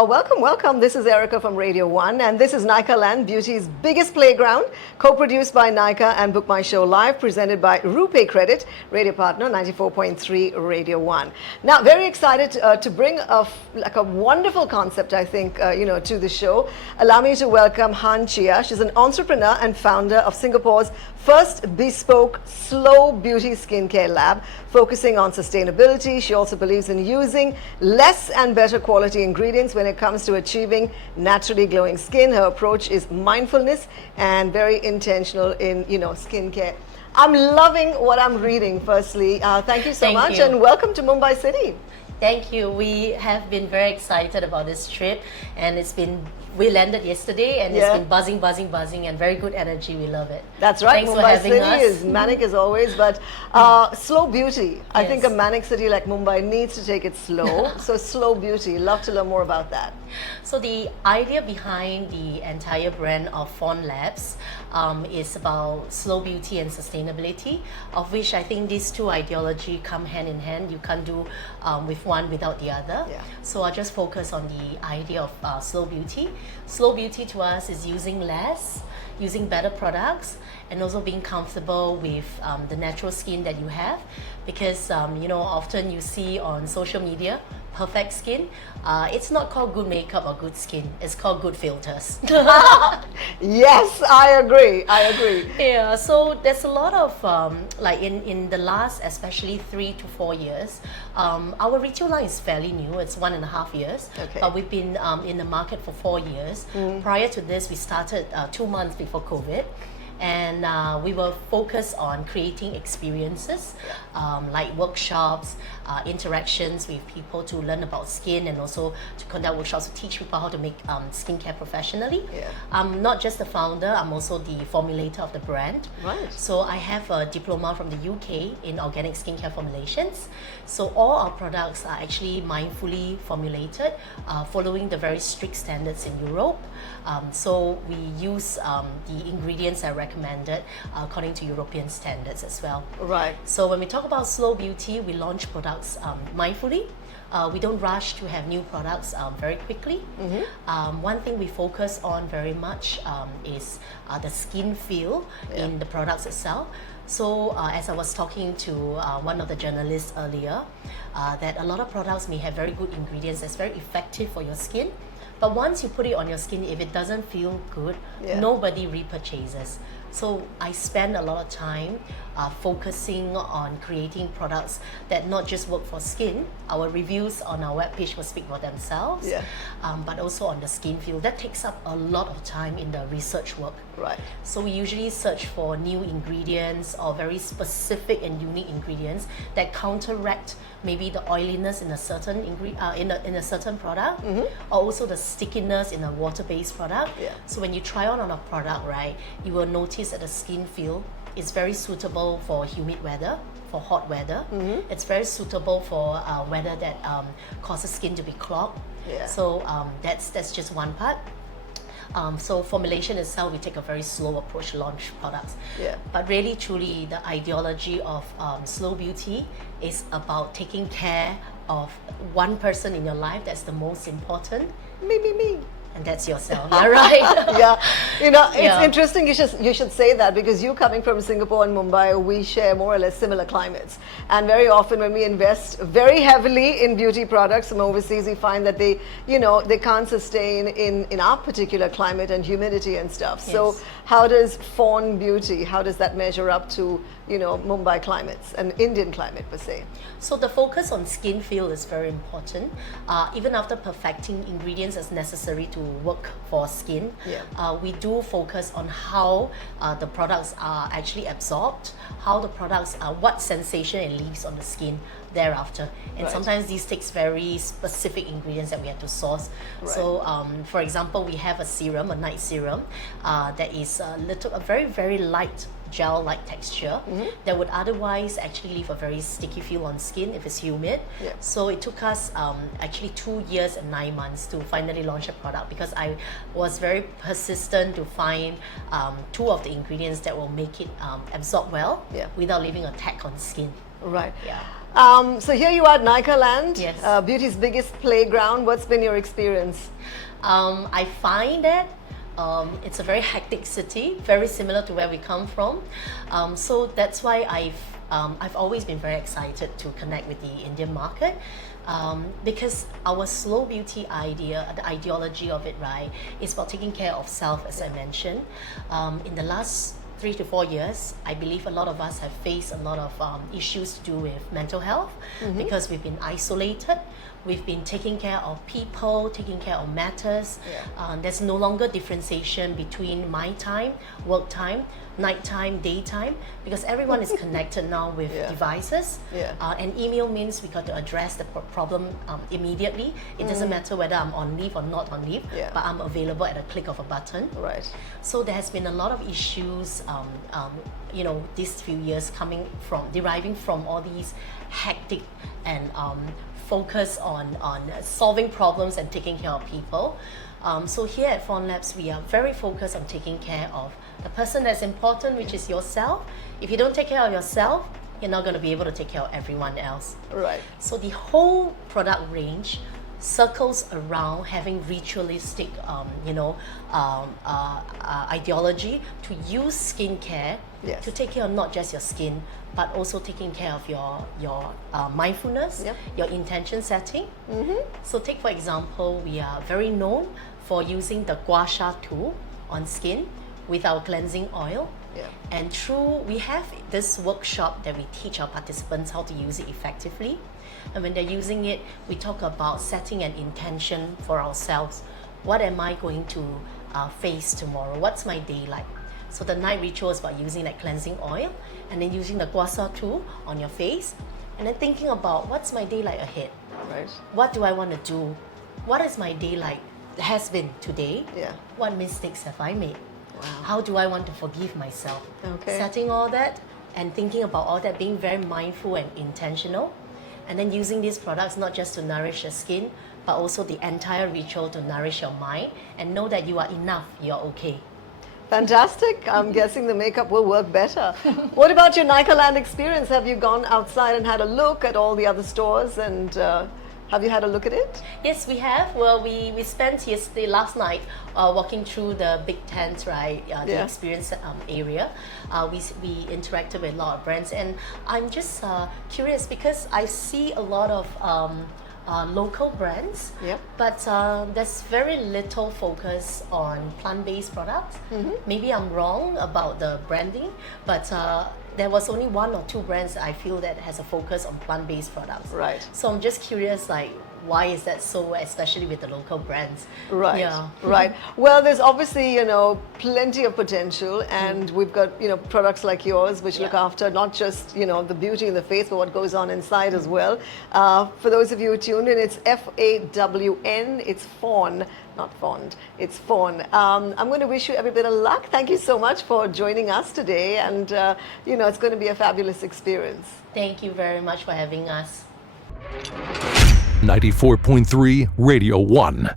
Welcome, welcome. This is Erica from Radio 1, and this is Nykaa Land, Beauty's biggest playground, co-produced by Nykaa and Book My Show Live, presented by RuPay Credit, radio partner 94.3 Radio 1. Now, very excited to bring a wonderful concept, I think, to the show. Allow me to welcome Han Chia. She's an entrepreneur and founder of Singapore's first bespoke slow beauty skincare lab, focusing on sustainability. She also believes in using less and better quality ingredients when it comes to achieving naturally glowing skin. Her approach is mindfulness and very intentional in, skincare. I'm loving what I'm reading, firstly. Thank you so much, and welcome to Mumbai City. Thank you. We have been very excited about this trip, and we landed yesterday, and it's been buzzing, and very good energy. We love it. That's right. Thanks Mumbai for having City us. is manic as always, but slow beauty. I think a manic city like Mumbai needs to take it slow. So slow beauty. Love to learn more about that. So the idea behind the entire brand of Fawn Labs is about slow beauty and sustainability, of which I think these two ideology come hand in hand. You can't do with one without the other. Yeah. So I just focus on the idea of slow beauty. Slow beauty to us is using less, using better products, and also being comfortable with the natural skin that you have, because often you see on social media perfect skin. It's not called good makeup or good skin. It's called good filters. Yes, I agree. Yeah, so there's a lot of in the last especially 3 to 4 years, our retail line is fairly new. It's 1.5 years, but we've been in the market for 4 years. Prior to this, we started 2 months before COVID. And we were focused on creating experiences like workshops, interactions with people to learn about skin, and also to conduct workshops to teach people how to make skincare professionally. I'm not just the founder, I'm also the formulator of the brand. Right. So I have a diploma from the UK in organic skincare formulations. So all our products are actually mindfully formulated, following the very strict standards in Europe. So we use the ingredients that are recommended according to European standards as well. Right. So when we talk about slow beauty, we launch products mindfully. We don't rush to have new products very quickly. One thing we focus on very much is the skin feel in the products itself. So as I was talking to one of the journalists earlier, that a lot of products may have very good ingredients that's very effective for your skin. But once you put it on your skin, if it doesn't feel good, nobody repurchases. So I spend a lot of time focusing on creating products that not just work for skin. Our reviews on our webpage will speak for themselves, but also on the skin feel. That takes up a lot of time in the research work. Right. So we usually search for new ingredients or very specific and unique ingredients that counteract maybe the oiliness in a certain in a certain product, or also the stickiness in a water-based product. So when you try on a product, right, you will notice that the skin feel is very suitable for humid weather, for hot weather. It's very suitable for weather that causes skin to be clogged. So that's just one part. So formulation itself, we take a very slow approach to launch products. But really, truly, the ideology of slow beauty is about taking care of one person in your life that's the most important. Me. And that's yourself. You're right. It's interesting you should say that, because you coming from Singapore and Mumbai, we share more or less similar climates. And very often when we invest very heavily in beauty products from overseas, we find that they can't sustain in our particular climate and humidity and stuff. So how does Fawn Beauty, how does that measure up to Mumbai climates and Indian climate per se? So the focus on skin feel is very important. Even after perfecting ingredients as necessary to work for skin, we do focus on how the products are actually absorbed, how the products are, what sensation it leaves on the skin thereafter. And sometimes these takes very specific ingredients that we have to source. So for example, we have a serum, a night serum, that is a very, very light gel-like texture that would otherwise actually leave a very sticky feel on skin if it's humid. So it took us actually 2 years and 9 months to finally launch a product, because I was very persistent to find 2 of the ingredients that will make it absorb well without leaving a tag on skin. Right. So here you are at Nika Land, Yes. beauty's biggest playground. What's been your experience? I find that it's a very hectic city, very similar to where we come from. So that's why I've always been very excited to connect with the Indian market. Because our slow beauty idea, the ideology of it, right, is about taking care of self, as I mentioned. In the last 3 to 4 years, I believe a lot of us have faced a lot of issues to do with mental health because we've been isolated. We've been taking care of people, taking care of matters. There's no longer differentiation between my time, work time, nighttime, daytime, because everyone is connected now with devices. And email means we got to address the problem immediately. It doesn't matter whether I'm on leave or not on leave, but I'm available at a click of a button. Right. So there has been a lot of issues, these few years deriving from all these hectic and focus on solving problems and taking care of people. So here at Fawn Labs, we are very focused on taking care of the person that's important, which is yourself. If you don't take care of yourself, you're not going to be able to take care of everyone else. Right. So the whole product range circles around having ritualistic, ideology to use skincare to take care of not just your skin, but also taking care of your mindfulness, your intention setting. So take for example, we are very known for using the gua sha tool on skin with our cleansing oil. And we have this workshop that we teach our participants how to use it effectively. And when they're using it, we talk about setting an intention for ourselves. What am I going to face tomorrow? What's my day like? So the night ritual is about using that cleansing oil and then using the gua sha tool on your face and then thinking about what's my day like ahead? Right. What do I want to do? What is my day like has been today? What mistakes have I made? How do I want to forgive myself? Setting all that and thinking about all that, being very mindful and intentional, and then using these products not just to nourish the skin, but also the entire ritual to nourish your mind and know that you are enough, you're okay. Fantastic. I'm guessing the makeup will work better. What about your Nika Land experience? Have you gone outside and had a look at all the other stores, and have you had a look at it? Yes, we have. Well, we spent last night walking through the big tent, right? The experience area. We interacted with a lot of brands, and I'm just curious because I see a lot of local brands, but there's very little focus on plant-based products. Maybe I'm wrong about the branding, but there was only 1 or 2 brands I feel that has a focus on plant-based products. Right. So I'm just curious, like, why is that so, especially with the local brands? Right. Yeah. Right. Well, there's obviously, plenty of potential, and we've got, products like yours which look after not just, the beauty in the face, but what goes on inside as well. For those of you who tuned in, it's F-A-W-N, it's Fawn, not Fond, it's Fawn. I'm going to wish you every bit of luck. Thank you so much for joining us today, and, it's going to be a fabulous experience. Thank you very much for having us. 94.3 Radio 1.